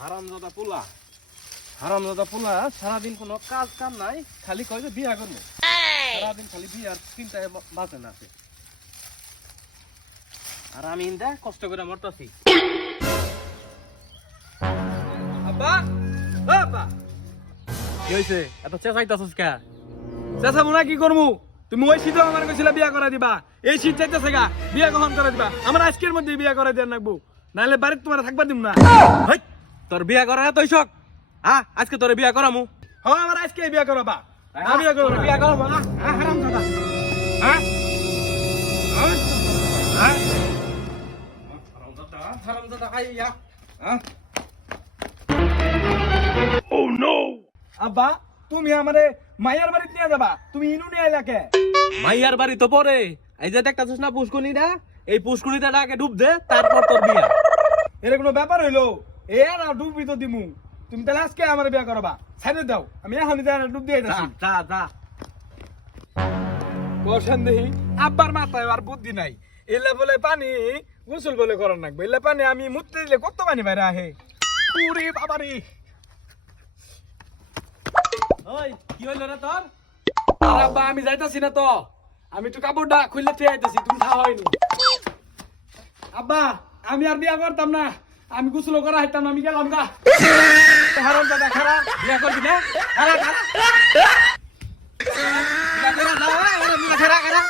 হারামজাদা পোলা সারাদিন কোনো কাজ কাম নাই, খালি কয় যে বিয়া করবো। সারাদিন খালি বিয়ার চিন্তায় বাঁচে না। আর আমি ইন্দা কষ্ট করে মরতাছি। আব্বা, ও আব্বা, কি হইছে? এত চেঁচাইতাছস কে? চেঁচাবো না কি করবো? তুমি ওই শীতে আমার কইছিলা বিয়া করা দিবা, এই শীত চাইতেছে গা, বিয়া কখন করে দিবা? আমার আজকের মধ্যে বিয়া করে দেন রাখবো, নাহলে বাড়িতে তোমার থাকবার দিব না। হেই, তোর বিয়া করা এতই শখ? হ্যাঁ, আজকে তোরে বিয়া করামু। হ্যাঁ, আমার আজকে বিয়া করাবা। না বিয়া করবো না। বিয়া করাবো না। হ্যাঁ, হারামজাদা। হ্যাঁ হ্যাঁ হ্যাঁ হারামজাদা আইয়া। আব্বা, তুমি আমারে মাইয়ার বাড়িতে নিয়ে যাবা, তুমি ইনু নিয়ে আইলা কে? মাইয়ার বাড়ি তো পরে, এই যে দেখতাছিস না পুষ্কুনিটা, এই পুষ্কুনিটা আগে ডুব দে, তারপর তোর বিয়া। এর কোনো ব্যাপার হইলো? এ না ডুবি তো দিমু, তুমি তাহলে আজকে আমার বিয়া করাবা। ছাড়ে দাও, আমি এখনই যাই ডুব দিয়ে যা যাচ্ছি। যা যা। বসেন দেখি, আব্বার মাথায় আর বুদ্ধি নাই। এলে বলে পানি গোসল বলে করার নাকবে, এলে পানি আমি মুততে দিলে কত পানি বাইরে আহে। উরে বাবারে, ওই কি হইল রে তোর? আর আব্বা আমি যাইতাছি না তো, আমি একটু কাপড়টা খুললে থেকে আইতাছি, তুমি খাওয়া হয়নি। আব্বা, আমি আর বিয়া করতাম না, আমি গোসল করা হইতাম না, আমি গেলাম গা। হারাম দাদা খারা, বিয়া করবি না? খারা খারা। বিয়া করে যা, বিয়া খারা খারা।